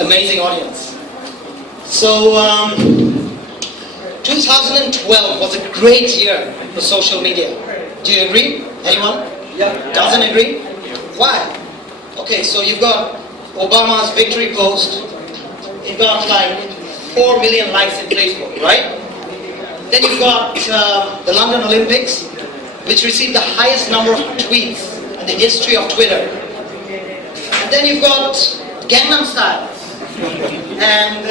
amazing audience. So, 2012 was a great year for social media. Do you agree? Anyone? Yeah. Doesn't agree? Why? Okay, so you've got Obama's victory post. It got like 4 million likes in Facebook, right? Then you've got the London Olympics, which received the highest number of tweets in the history of Twitter. And then you've got Gangnam Style. And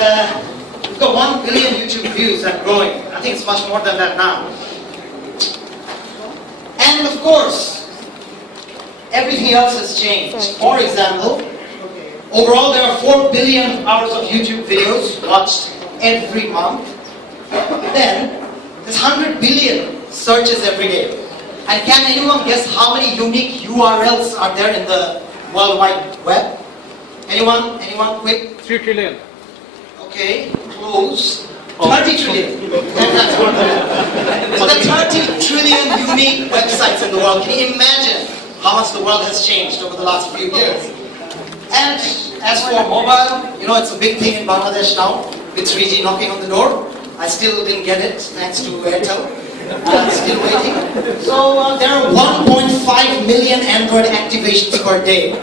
you've got 1 billion YouTube views and growing. I think it's much more than that now. And of course, everything else has changed. For example, overall there are 4 billion hours of YouTube videos watched every month. Then, there's 100 billion searches every day. And can anyone guess how many unique URLs are there in the World Wide Web? Anyone? Anyone? Quick? 3 trillion. Okay, close. 30 trillion. That's what so there are 30 trillion unique websites in the world. Can you imagine how much the world has changed over the last few years? And as for mobile, you know, it's a big thing in Bangladesh now, with 3G knocking on the door. I still didn't get it, thanks to Airtel. I'm still waiting. So there are 1.5 million Android activations per day.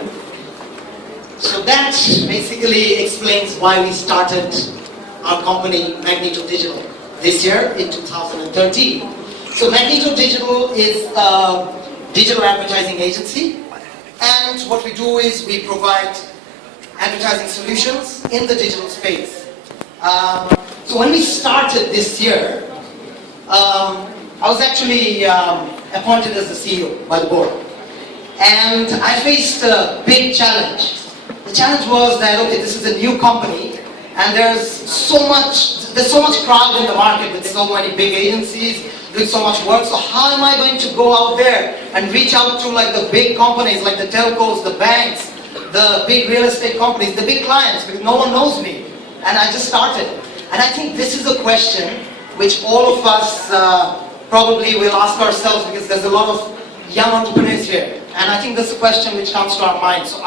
So that basically explains why we started our company, Magnito Digital, this year in 2013. So Magnito Digital is a digital advertising agency. And what we do is we provide advertising solutions in the digital space. So when we started this year, I was actually appointed as the CEO by the board. And I faced a big challenge. The challenge was that, okay, this is a new company, and there's so much crowd in the market with so many big agencies doing so much work. So how am I going to go out there and reach out to like the big companies, like the telcos, the banks, the big real estate companies, the big clients, because no one knows me. And I just started. And I think this is a question which all of us probably will ask ourselves, because there's a lot of young entrepreneurs here. And I think that's a question which comes to our mind. So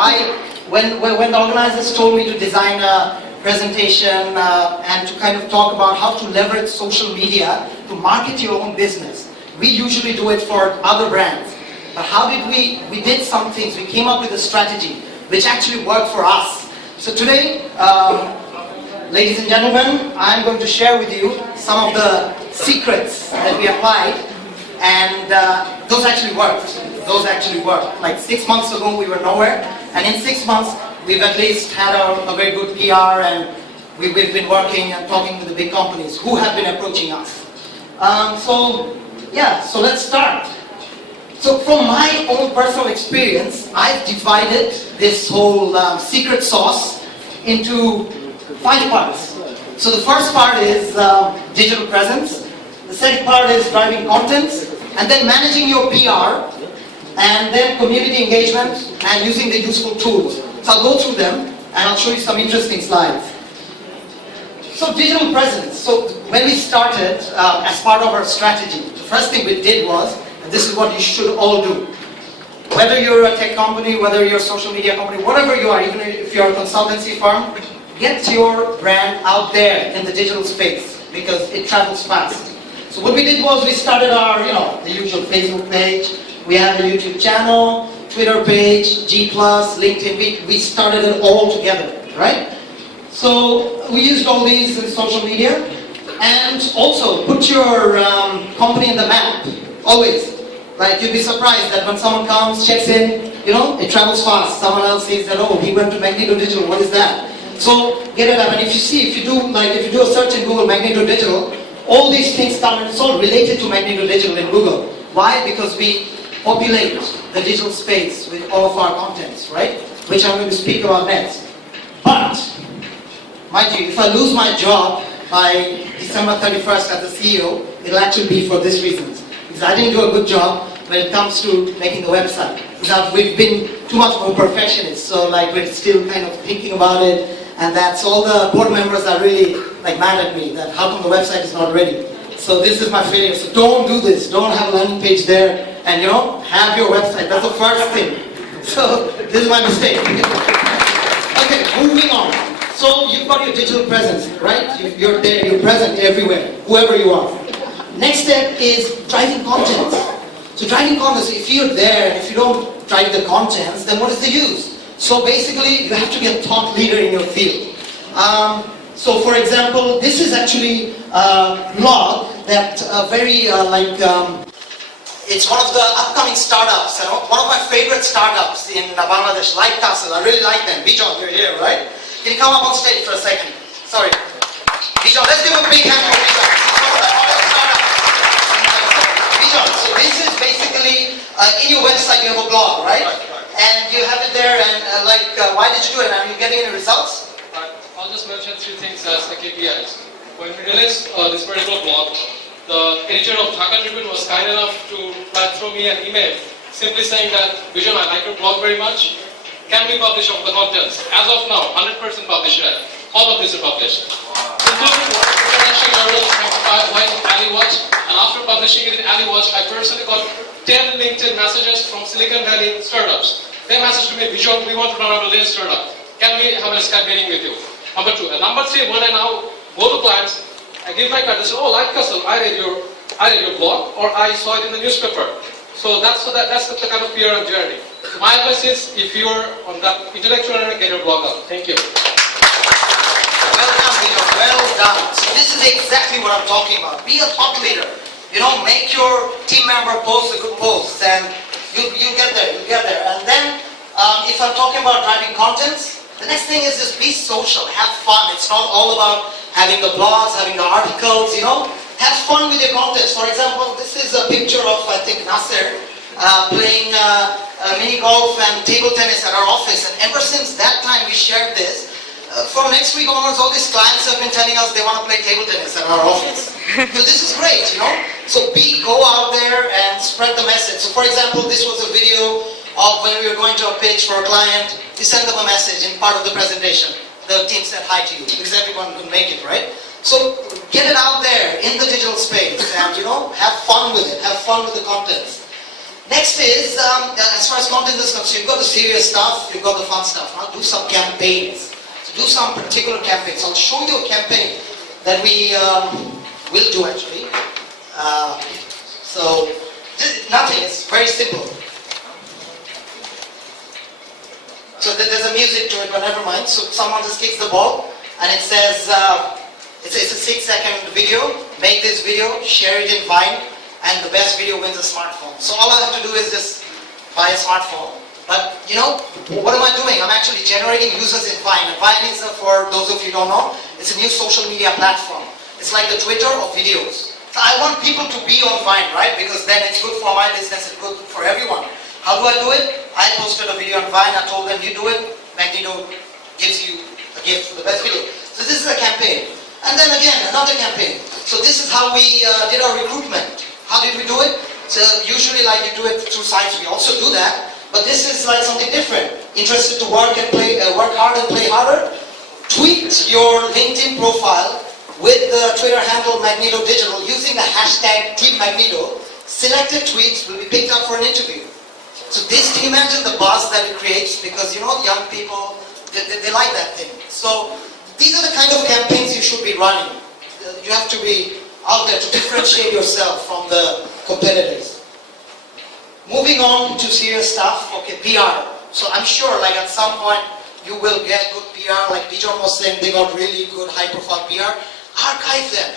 when the organizers told me to design a presentation and to kind of talk about how to leverage social media to market your own business, we usually do it for other brands. But how did we did some things, we came up with a strategy which actually worked for us. So today, ladies and gentlemen, I'm going to share with you some of the secrets that we applied, and those actually worked. Those actually worked. Like 6 months ago, we were nowhere, and in 6 months, we've at least had a very good PR, and we've been working and talking with the big companies who have been approaching us. So let's start. So from my own personal experience, I've divided this whole secret sauce into 5 parts. So the first part is digital presence. The second part is driving content, and then managing your PR, and then community engagement, and using the useful tools. So I'll go through them, and I'll show you some interesting slides. So digital presence. So when we started, as part of our strategy, the first thing we did was, and this is what you should all do. Whether you're a tech company, whether you're a social media company, whatever you are, even if you're a consultancy firm, get your brand out there in the digital space, because it travels fast. So what we did was we started our, the usual Facebook page. We have a YouTube channel, Twitter page, G+, LinkedIn. We started it all together, right? So we used all these in social media, and also put your company in the map, always. Like, you'd be surprised that when someone comes, checks in, it travels fast. Someone else sees that, oh, he went to Magnito Digital, what is that? So get it up, and if you do a search in Google, Magnito Digital, all these things come, and it's all related to Magnito Digital in Google. Why? Because we populate the digital space with all of our contents, right? Which I'm going to speak about next. But, mind you, if I lose my job by December 31st as a CEO, it'll actually be for this reason. Because I didn't do a good job when it comes to making the website. Because we've been too much of a perfectionist, so we're still kind of thinking about it, and that's all the board members are really mad at me that how come the website is not ready. So this is my failure. So don't do this. Don't have a landing page there, and have your website. That's the first thing. So this is my mistake. Okay, moving on. So you've got your digital presence, right? You're there, you're present everywhere, whoever you are. Next step is driving content. So driving content, if you're there, if you don't drive the contents, then what is the use? So basically, you have to be a thought leader in your field. So for example, this is actually a blog that it's one of the upcoming startups, one of my favorite startups in Bangladesh, Light Castle. I really like them. Bijon, you're here, right? Can you come up on stage for a second? Sorry. Bijon, let's give a big hand for Bijon. Bijon, so this is basically, in your website you have a blog, right? And you have it there, and why did you do it? Are you getting any results? I'll just mention 3 things as the KPIs. When we released this particular blog, the editor of Dhaka Tribune was kind enough to throw me an email simply saying that, Bijon, I like your blog very much. Can we publish all the contents? As of now, 100% published. All of these are published. Including international journals like Ali Watch, and after publishing it in Ali Watch, I personally got 10 LinkedIn messages from Silicon Valley startups. They messaged me, Bijon, we want to run our latest startup. Can we have a Skype meeting with you? Number 2. And number 3, when I now go to clients, I give my card, they say, oh, Light Castle, I read your blog, or I saw it in the newspaper. So that's the kind of PR journey. So my advice is, if you are on that intellectual area, get your blog up. Thank you. Well done, Bijon. Well done. So this is exactly what I'm talking about. Be a thought leader. Make your team member post a good post, and you get there. You get there. And then, if I'm talking about driving contents, the next thing is just be social, have fun. It's not all about having the blogs, having the articles, Have fun with your contents. For example, this is a picture of, I think, Nasser playing mini golf and table tennis at our office. And ever since that time we shared this, from next week onwards, all these clients have been telling us they want to play table tennis at our office. So this is great, So go out there and spread the message. So for example, this was a video of when we were going to a pitch for a client. We sent them a message in part of the presentation. The team said hi to you because everyone could make it, right? So get it out there in the digital space and have fun with it. Have fun with the contents. Next is, as far as content is concerned, you've got the serious stuff, you've got the fun stuff. Now do some campaigns. So do some particular campaigns. I'll show you a campaign that we will do actually. Nothing, it's very simple. So there's a music to it, but never mind. So someone just kicks the ball, and it says, it's a 6-second video. Make this video, share it in Vine, and the best video wins a smartphone. So all I have to do is just buy a smartphone. But what am I doing? I'm actually generating users in Vine. And Vine is, for those of you who don't know, it's a new social media platform. It's like the Twitter of videos. So I want people to be on Vine, right? Because then it's good for my business, it's good for everyone. How do I do it? I posted a video on Vine, I told them, you do it, Magnito gives you a gift for the best video. So this is a campaign. And then again, another campaign. So this is how we did our recruitment. How did we do it? So usually you do it through sites, we also do that. But this is something different. Interested to work hard and play harder? Tweet your LinkedIn profile with the Twitter handle Magnito Digital using the hashtag Team Magnito. Selected tweets will be picked up for an interview. So this, can you imagine the buzz that it creates? Because young people, they like that thing. So these are the kind of campaigns you should be running. You have to be out there to differentiate yourself from the competitors. Moving on to serious stuff, okay, PR. So I'm sure at some point you will get good PR, like Bijon was saying, they got really good high profile PR. Archive them,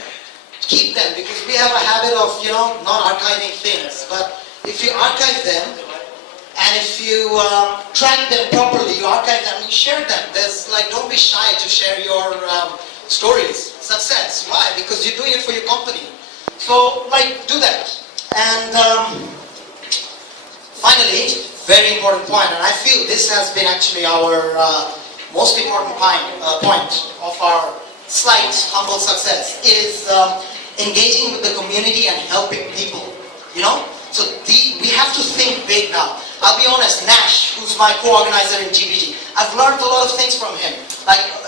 keep them, because we have a habit of, not archiving things. But if you archive them, and if you track them properly, you archive them, you share them. There's don't be shy to share your stories, success. Why? Because you're doing it for your company. So do that. And finally, very important point, and I feel this has been actually our most important point of our slight humble success is engaging with the community and helping people. So we have to think big now. I'll be honest, Nash, who's my co-organizer in GBG, I've learned a lot of things from him.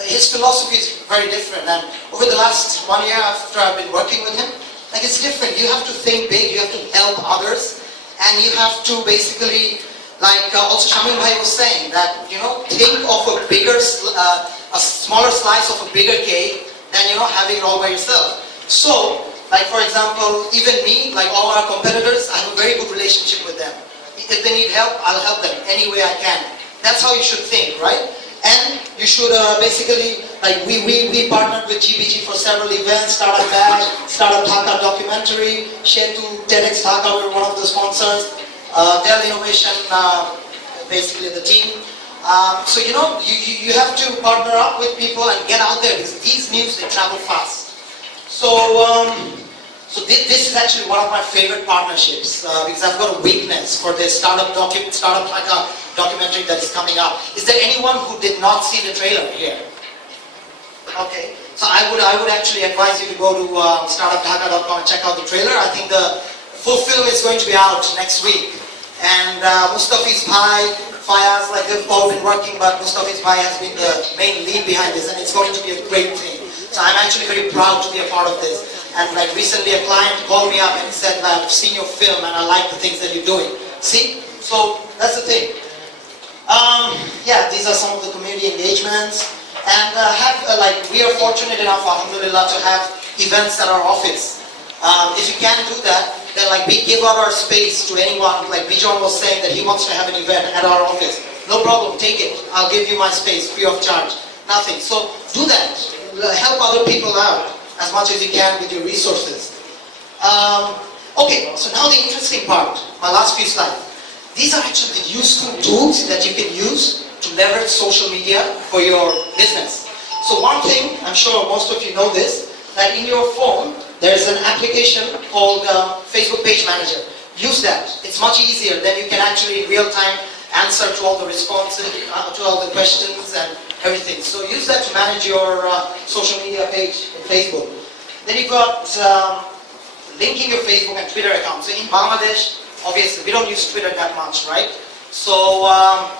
His philosophy is very different, and over the last 1 year after I've been working with him, it's different. You have to think big, you have to help others, and you have to basically Like also Shamim Bhai was saying that, think of a smaller slice of a bigger cake than, having it all by yourself. So, like for example, even me, like all our competitors, I have a very good relationship with them. If they need help, I'll help them any way I can. That's how you should think, right? And you should basically, like we partnered with GBG for several events, StartUp Badge, StartUp Dhaka documentary, Shetu, TEDx Dhaka were one of the sponsors, Dell Innovation, basically the team. So you have to partner up with people and get out there because these news, they travel fast. So this is actually one of my favorite partnerships because I've got a weakness for this StartUp Dhaka documentary that is coming up. Is there anyone who did not see the trailer here? Okay, so I would actually advise you to go to startupdhaka.com and check out the trailer. I think the full film is going to be out next week. And Mustafiz Bhai, Fayaz, like they've all been working, but Mustafiz Bhai has been the main lead behind this, and it's going to be a great thing. So I'm actually very proud to be a part of this. And like recently a client called me up and said, I've seen your film and I like the things that you're doing. See? So that's the thing. Yeah, these are some of the community engagements. And we are fortunate enough, alhamdulillah, to have events at our office. If you can't do that, then we give out our space to anyone. Like Bijon was saying that he wants to have an event at our office. No problem, take it. I'll give you my space free of charge. Nothing. So do that. Help other people out as much as you can with your resources. Okay, so now the interesting part, my last few slides. These are actually the useful tools that you can use to leverage social media for your business. So one thing, I'm sure most of you know this, that in your phone, there's an application called Facebook Page Manager. Use that. It's much easier. Then you can actually in real time answer to all the responses, to all the questions and everything. So use that to manage your social media page in Facebook. Then you've got linking your Facebook and Twitter accounts. So in Bangladesh, obviously, we don't use Twitter that much, right? So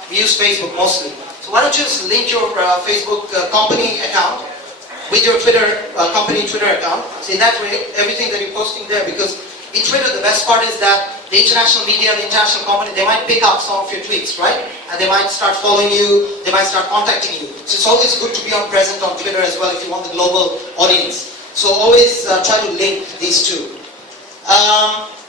we use Facebook mostly. So why don't you just link your Facebook company account with your Twitter company Twitter account. So in that way, everything that you're posting there, because in Twitter, the best part is that the international media, the international company, they might pick up some of your tweets, right? And they might start following you, they might start contacting you. So it's always good to be present on Twitter as well if you want the global audience. So always try to link these two.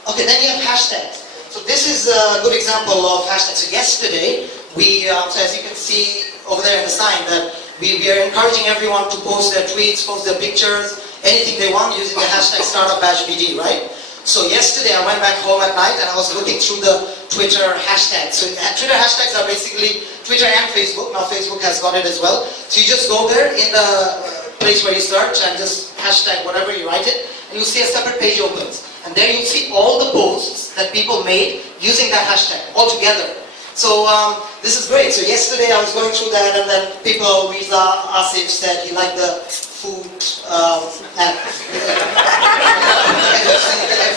Okay, then you have hashtags. So this is a good example of hashtags. So yesterday, so as you can see over there in the sign, that we are encouraging everyone to post their tweets, post their pictures, anything they want using the hashtag StartUpBadgeBD, right? So yesterday I went back home at night and I was looking through the Twitter hashtags. So Twitter hashtags are basically Twitter and Facebook. Now Facebook has got it as well. So you just go there in the place where you search and just hashtag whatever you write it, and you'll see a separate page opens. And there you'll see all the posts that people made using that hashtag all together. So this is great. So yesterday I was going through that, and then people, Riza Asif said he liked the food,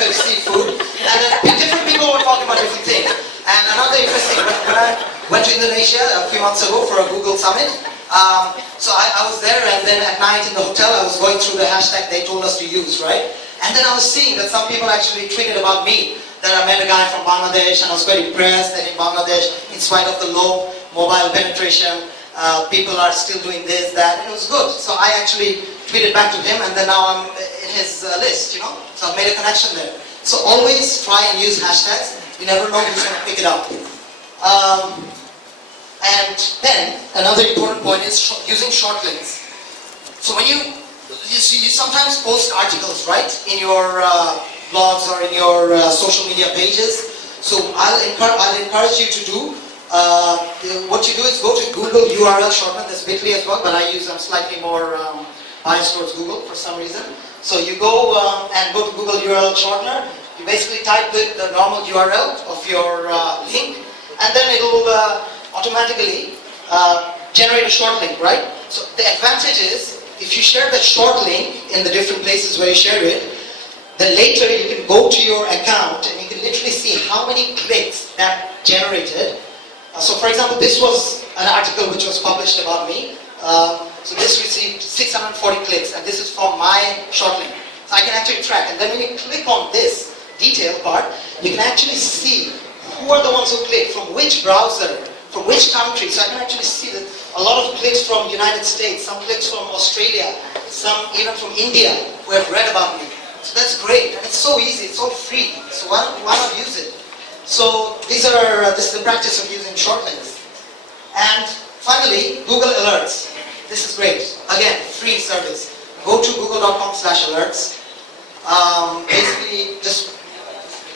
FFC food, and then different people were talking about different things. And another interesting, when I went to Indonesia a few months ago for a Google Summit, so I was there, and then at night in the hotel I was going through the hashtag they told us to use, right? And then I was seeing that some people actually tweeted about me, that I met a guy from Bangladesh, and I was very impressed that in Bangladesh, in spite of the low mobile penetration, people are still doing this, that, and it was good. So I actually tweeted back to him, and then now I'm in his list, you know? So I've made a connection there. So always try and use hashtags. You never know who's going to pick it up. And then, another important point is using short links. So when you sometimes post articles, right, in your blogs or in your social media pages. So I'll encourage you to do, what you do is go to Google URL shortener, there's bit.ly as well, but I'm slightly more biased towards Google for some reason. So you go and go to Google URL shortener, you basically type the normal URL of your link, and then it'll automatically generate a short link, right? So the advantage is, if you share that short link in the different places where you share it, then later you can go to your account and you can literally see how many clicks that generated. So for example, this was an article which was published about me. So this received 640 clicks, and this is from my short link. So I can actually track, and then when you click on this detail part, you can actually see who are the ones who click, from which browser, from which country. So I can actually see that a lot of clicks from United States, some clicks from Australia, some even from India who have read about me. So that's great, and it's so easy, it's all free. So why not use it? So this is the practice of using short links. And finally, Google Alerts. This is great. Again, free service. Go to google.com/alerts. Basically, just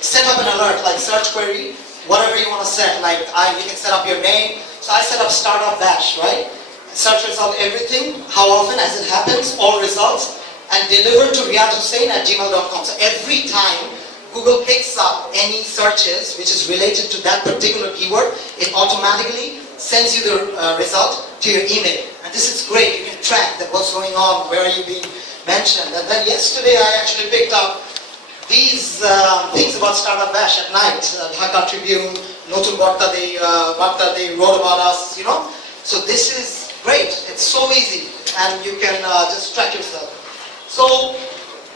set up an alert, like search query, whatever you want to set. Like you can set up your name. So I set up StartUp Bash, right? Search result everything, how often as it happens, all results, and deliver to riyadhusain@gmail.com. So every time Google picks up any searches which is related to that particular keyword, it automatically sends you the result to your email. And this is great. You can track that what's going on, where are you being mentioned. And then yesterday I actually picked up these things about StartUp Bash at night. Dhaka Tribune, Notun Barta, they wrote about us, you know. So this is great. It's so easy, and you can just track yourself. So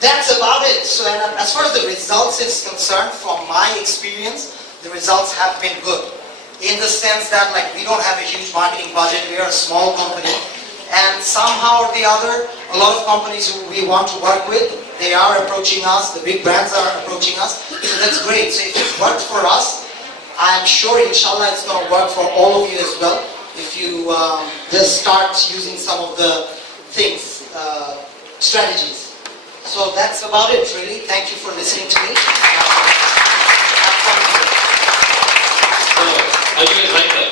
that's about it. So and as far as the results is concerned, from my experience, the results have been good. In the sense that, like, we don't have a huge marketing budget. We are a small company, and somehow or the other, a lot of companies who we want to work with, they are approaching us. The big brands are approaching us. So that's great. So if it worked for us, I'm sure, inshallah, it's going to work for all of you as well. If you just start using some of the things, strategies. So that's about it, really. Thank you for listening to me. How do you guys like that?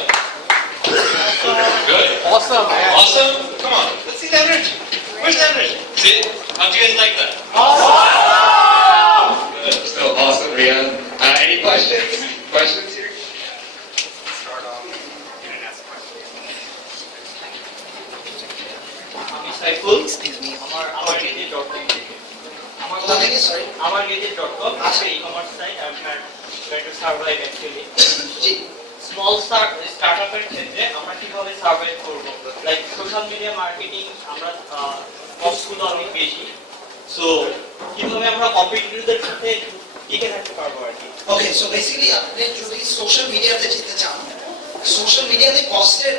Good? Awesome. Awesome? Come on, let's see the energy. Where's the energy? See? How do you guys like that? Awesome! Good. Still awesome, Riyad. Any questions? Questions here? আমি Saiful Excuse me. আমার গেজেট.com থেকে আমার গেজেট.com আছে e-commerce site আপনার better survive actually জি। Small স্টার্টআপের ক্ষেত্রে আমরা কিভাবে survive করব লাইক সোশ্যাল মিডিয়া মার্কেটিং আমরা কস্টগুলো অনেক বেশি সো কিভাবে আমরা কম্পিটিটরদের সাথে টিকে থাকতে পারবো আর কি ওকে, সো বেসিক্যালি আপনি যদি সোশ্যাল মিডিয়াতে যেতে চান, সোশ্যাল মিডিয়াতে কস্টের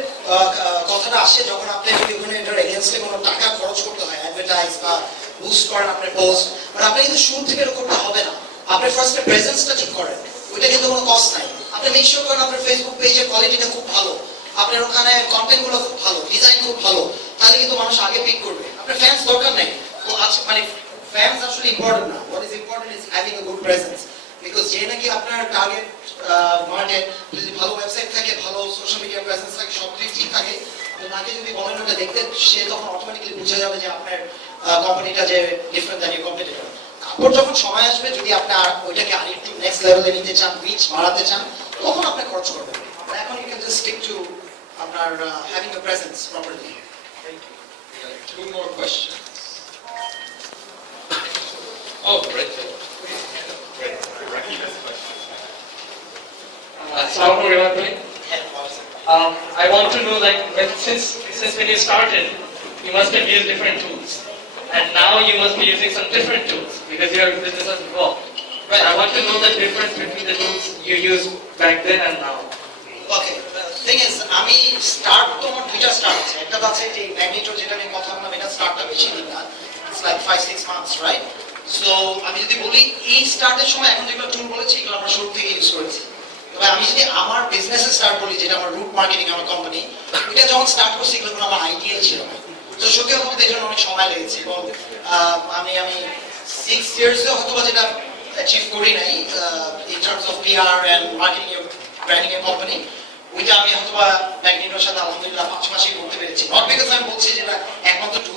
কথাটা আসে যখন আপনি যদি ওখানে এটার এগেইনস্টে কোনো টাকা খরচ করতে হয়, অ্যাডভার্টাইজ বা বুস্ট করেন আপনার পোস্ট, বাট আপনি কিন্তু শুরু থেকে এটা করতে হবে না। আপনি ফার্স্টে প্রেজেন্সটা ঠিক করেন, ওইটা কিন্তু কোনো কস্ট নাই। আপনি মেক শিওর করেন আপনার ফেসবুক পেজের কোয়ালিটিটা খুব ভালো, আপনার ওখানে কন্টেন্টগুলো খুব ভালো, ডিজাইন খুব ভালো, তাহলে কিন্তু মানুষ আগে পিক করবে। আপনার ফ্যান্স দরকার নেই। তো আচ্ছা, মানে ফ্যান্স আসলে ইম্পর্টেন্ট না। What is important is having a good presence. Because যে নাকি আপনার টার্গেট মার্কেট যদি ভালো ওয়েবসাইট থাকে, ভালো সোশ্যাল মিডিয়া প্রেজেন্স থাকে, সব কিছু ঠিক থাকে, নাকি যদি বলেন ওটা দেখতে, সে তখন অটোমেটিক্যালি বুঝে যাবে যে আপনার কোম্পানিটা যে ডিফারেন্ট দ্যান ইউর কম্পিটিটর। তারপর যখন সময় আসবে, যদি আপনি ওইটাকে আরেকটু নেক্সট লেভেলে নিতে চান, রিচ বাড়াতে চান, তখন আপনি খরচ করবেন। এখন you can just stick to আপনার having a presence properly. Two more questions. Oh, right there. I want to know, like, since when you started, you must have used different tools, and now you must be using some different tools because your business has evolved. But I want to know the difference between the tools you used back then and now. Okay, thing is আমি start তো আমার দুইটা start আছে। একটা আছে যে ম্যাগনিটো, যেটা নিয়ে কথা বললাম, এটা স্টার্টটা বেশি দিন না, it's like 5-6 months, right? So আমি যদি বলি এই স্টার্টের সময় এখন যেগুলো টুল বলেছি এগুলো আমরা শুরু থেকে ইউজ করেছি। তবে আমি যদি আমার বিজনেসে স্টার্ট বলি, যেটা আমার রুট মার্কেটিং, আমার কোম্পানি, এটা যখন স্টার্ট করছি এগুলো কোনো আমার আইডিয়া ছিল না। তো সত্যি কথা বলতে এই জন্য অনেক সময় লেগেছে, এবং আমি 6 ইয়ার্সে হয়তো বা যেটা অ্যাচিভ করি নাই in terms of PR and marketing এর ব্র্যান্ডিং এর কোম্পানি, ওইটা আমি হয়তো বা ম্যাগনিটোর সাথে আলহামদুলিল্লাহ 5 মাসেই করতে পেরেছি। নট বিকজ আমি বলছি যেটা একমাত্র টুল